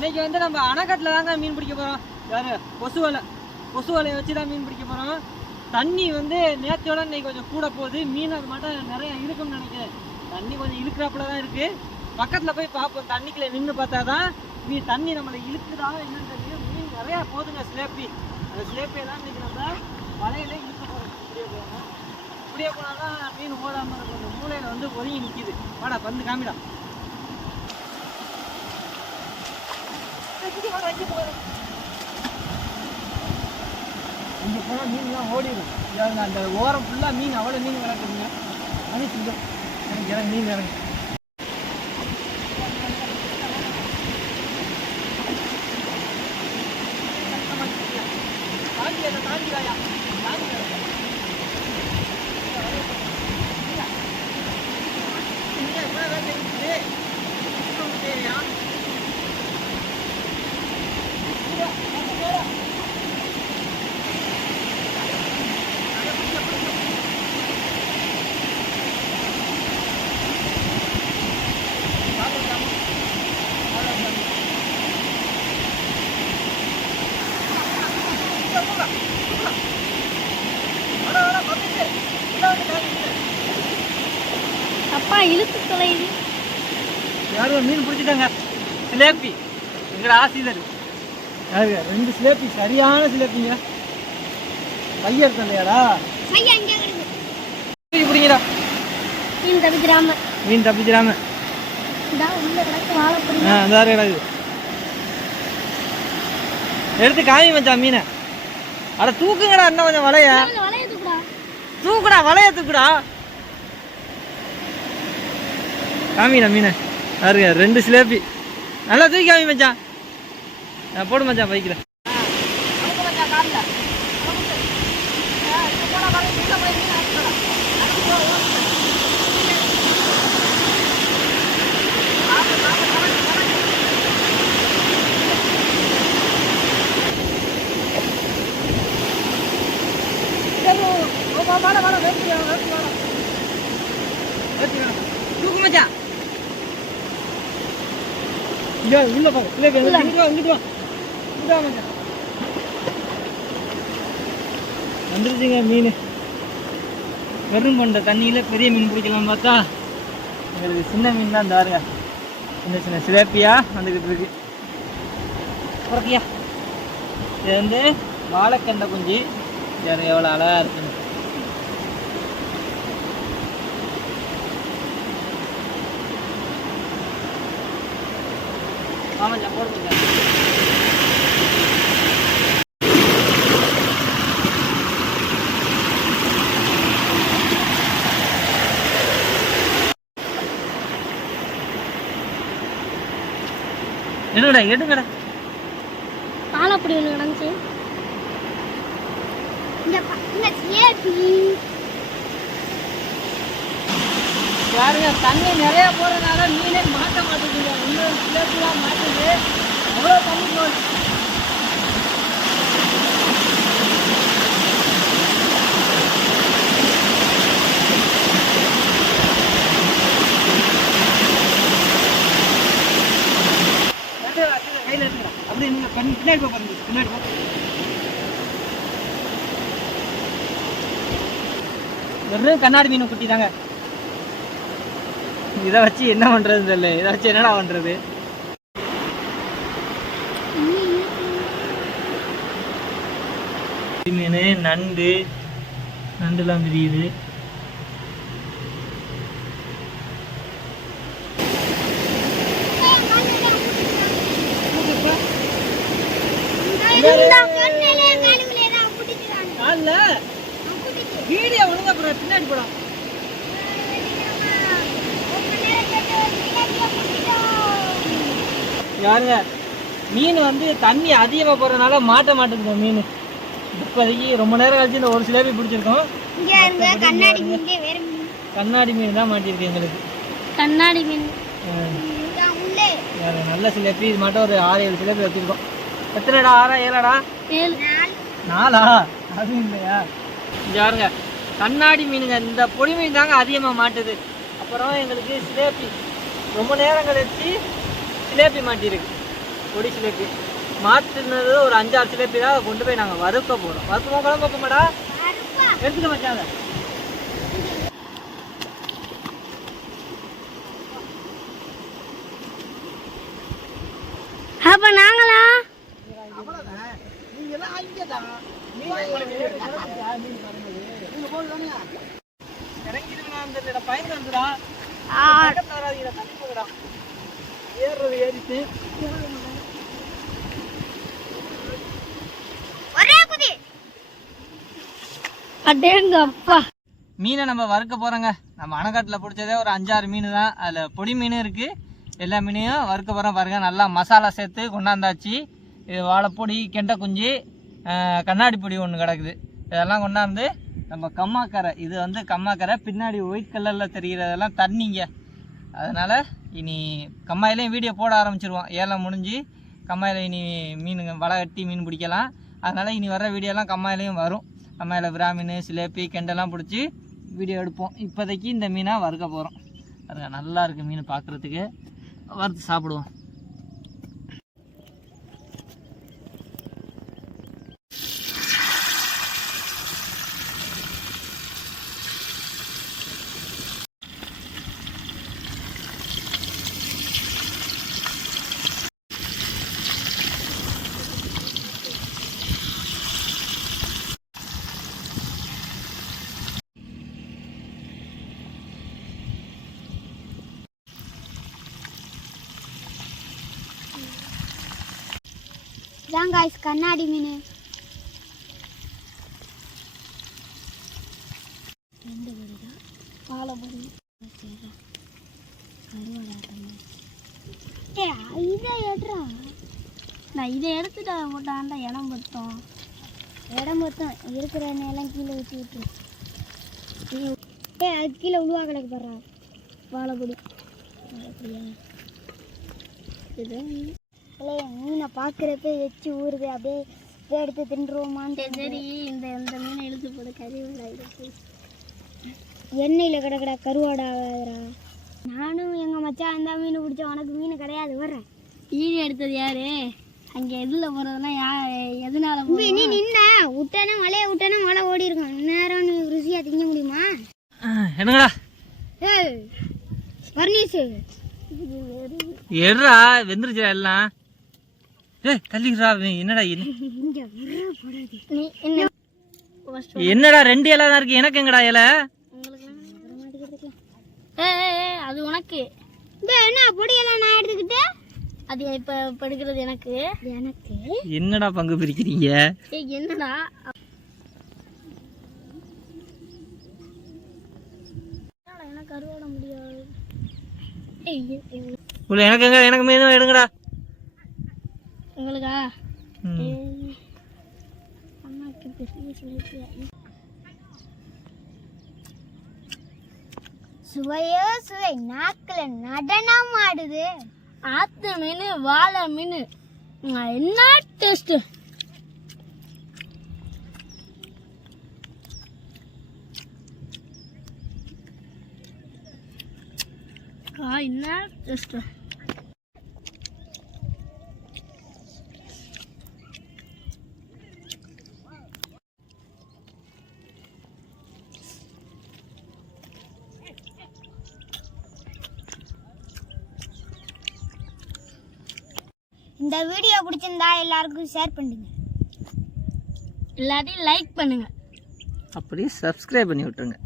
இன்னைக்கு வந்து நம்ம அணைக்கட்டில் தாங்க மீன் பிடிக்க போகிறோம். யாரு கொசு வலையை வச்சு தான் மீன் பிடிக்க போகிறோம். தண்ணி வந்து நேற்றோட இன்னைக்கு கொஞ்சம் கூட போகுது. மீன் அது மட்டும் நிறைய இருக்கும்னு நினைக்கிறேன். தண்ணி கொஞ்சம் இழுக்கிறாப்புல தான் இருக்குது. பக்கத்தில் போய் பார்ப்போம். தண்ணிக்குள்ளே நின்று பார்த்தா தான் தண்ணி நம்மளை இழுக்குதா என்னன்னு தெரியும். மீன் நிறையா போகுதுங்க. சிலேப்பி, அந்த சிலேப்பியெல்லாம் இன்னைக்கு நம்ம வலையில இழுக்க போகிறோம். இப்படியே போனால் தான் மீன் ஓடாமல் இருக்கும். அந்த மூளையில் வந்து ஒதுங்கி நிற்கிது. வாடா வந்து காமிடா. இங்கே போனால் மீன்லாம் ஓடிடும். அந்த ஓரம் ஃபுல்லாக மீன், அவ்வளோ மீன் விளக்குதுங்க. அனுப்பிச்சு எனக்கு இறங்க மீன் இறங்க. தாண்டி வாயா, தாண்டி அப்பா இழுத்து தொலைது. யாரும் மீன் பிடிச்சிட்டாங்க. சிலேப்பி எங்கட ஆசிதர். யாருங்க 2 சிலேப்பி, சரியான சிலேப்பிங்க. பைய எடுத்தலையாடா பிடிங்கடா. மீன் தப்பிச்சிடாம எடுத்து காமி மச்சான் மீனை. அட தூக்குங்கடா அண்ணன் கொஞ்சம் வலைய தூக்குடா, வலைய தூக்குடா. காமிடா மீனை. யாருங்க 2 சிலேப்பி. நல்லா தூக்கி காமி மச்சான். போடு மச்சான் பைக்கில். தூக்கு மச்சான். உள்ள வந்துருச்சுங்க மீன். வெறும் கொண்ட தண்ணியில் பெரிய மீன் பிடிக்கலாம் பார்த்தா எங்களுக்கு சின்ன மீன் தான் தாருங்க. சின்ன சின்ன சிலேப்பியா வந்துக்கிட்டு இருக்கு. புறக்கியா இது வந்து வாழைக்கண்டை குஞ்சு. வேறு எவ்வளோ அழகாக இருக்குன்னு. ஆமாம் போடுங்க. என்னடா எடுங்கடா. பால் அப்படி ஒன்று கிடந்துச்சு. பாருங்க தண்ணி நிறைய போறதுனால மீனே மாட்ட மாட்டேங்குது. இன்னும் சிலேப்பிலாம் மாட்டுது. அவ்வளோ தண்ணி போகுது. கையில் எடுத்துக்கிறேன். அப்படி நீங்கள் பின்னாடி போங்க. பின்னாடி போ. வெறும் கண்ணாடி மீன் குட்டி தாங்க. இதை வச்சு என்ன பண்றது தெரியல. இதை வச்சு என்னடா பண்றது? மீன், நண்டுலாம் தெரியுது. வீடியோ ஒழுங்கா போட, பின்னாடி போட. யாருங்க மீன் வந்து தண்ணி அதிகமாக போகிறதுனால மாட்ட மாட்டேங்குது மீன். இப்போதைக்கு ரொம்ப நேரம் கழிச்சு இந்த ஒரு சிலேபி பிடிச்சிருக்கோம். கண்ணாடி மீன் தான் மாட்டிருக்கு எங்களுக்கு. கண்ணாடி மீன் நல்ல சிலேபி. இது மட்டும் ஒரு 6-7 சிலேபி வச்சுருக்கோம். எத்தனைடா? 6-7டா? 4. அது இல்லையா? யாருங்க கண்ணாடி மீனுங்க. இந்த பொடி மீன் தாங்க அதிகமாக மாட்டுது. அப்புறம் எங்களுக்கு சிலேபி ரொம்ப நேரம் கழிச்சு சிலேபி மாட்டிருக்கு. பொடி சிலேபி மாற்றினது ஒரு 5-6 சிலேபி தான் கொண்டு போய் நாங்கள் வறுக்க போகிறோம். வறுக்குவோம் குழம்பு வைப்போமாடா, எடுத்துக்க வச்சாங்க. அப்ப நாங்களா பயந்து வந்துடா ஏறுறது ஏறிட்டு அடேங்க அப்பா. மீனை நம்ம வறுக்க போகிறோங்க. நம்ம அணைக்காட்டில் பிடிச்சதே ஒரு 5-6 மீன் தான். அதில் பொடி மீன் இருக்குது. எல்லா மீனையும் வறுக்க போகிறோம் பாருங்கள். நல்லா மசாலா சேர்த்து கொண்டாந்தாச்சு. இது வாழைப்பொடி, கெண்டை குஞ்சு, கண்ணாடி பொடி ஒன்று கிடக்குது. இதெல்லாம் கொண்டாந்து நம்ம கம்மாக்கரை, இது வந்து கம்மாக்கரை, பின்னாடி ஒயிட் கலரில் தெரிகிறதெல்லாம் தண்ணிங்க. அதனால் இனி கம்மாயிலையும் வீடியோ போட ஆரம்பிச்சிருவோம். ஏலம் முடிஞ்சு கம்மாயில் இனி மீனுங்க வலை கட்டி மீன் பிடிக்கலாம். அதனால் இனி வர வீடியோலாம் கம்மாயிலையும் வரும். கம்மாயில் பிராமீன், சிலேபி, கெண்டெல்லாம் பிடிச்சி வீடியோ எடுப்போம். இப்போதைக்கு இந்த மீனாக வறுக்க போகிறோம். அதுங்க நல்லா இருக்குது மீன் பார்க்குறதுக்கு. வறுத்து சாப்பிடுவோம். இதான் காய்ஸ் கண்ணாடி மீன். ரெண்டு பொடிதான் வாழைப்பொடி இதை எடுறா. நான் இதை எடுத்துட்டு போட்டான்டா இடம் பத்தோம் இருக்கிற எண்ணெயெல்லாம் கீழே வச்சு விட்டுரு. அது கீழே உழுவா கிடக்கு பாடுறா வாழைப்பொடி. மீனை பார்க்குறப்ப வச்சு ஊறுது. அப்படியே எடுத்து தின்றுவோமான்னு. சரி இந்த இந்த மீனை இழுத்து போட கருவாடா எண்ணெயில் கிடக்கடா கருவாடா ஆகாதுரா. நானும் எங்கள் மச்சான் அந்த மீன் பிடிச்சோம். உனக்கு மீன் கிடையாது வர்றேன். மீன் எடுத்தது யாரு? அங்கே எதில் போகிறதுனா எதனால நீ நின்ன விட்டேன்னா மழையை விட்டேன்னா மழை ஓடி இருக்கும். நேரம் நீ ருசியாக திங்க முடியுமா? என்னங்கடா பர்னீஸு எடுறா வெந்துருச்சுடா எல்லாம். தள்ளிடுறா. என்னடா என்னடா 2 இலை தான் இருக்கு. எனக்கு எங்கடா இலை? அது உனக்கு. என்ன பொடியெல்லாம் நான் எடுத்துக்கிட்டு அது இப்ப படுக்கிறது எனக்கு. என்னடா பங்கு பிரிக்கிறீங்க? என்னடா எனக்கு அறுவடை முடியாது. எனக்கு எங்க எனக்கு மீன் எடுங்கடா. உங்களுக்கா? அம்மாக்கு பெரிய சொல்லிட்டு சுவையோ சுவை நாக்கில் நடனம் ஆடுது. ஆத்து மீன், வாழை மீன் என்ன டேஸ்ட். என்ன டேஸ்ட். இந்த வீடியோ பிடிச்சிருந்தா எல்லாருக்கும் ஷேர் பண்ணுங்க. எல்லாத்தையும் லைக் பண்ணுங்க. அப்படியே சப்ஸ்கிரைப் பண்ணி விட்டுருங்க.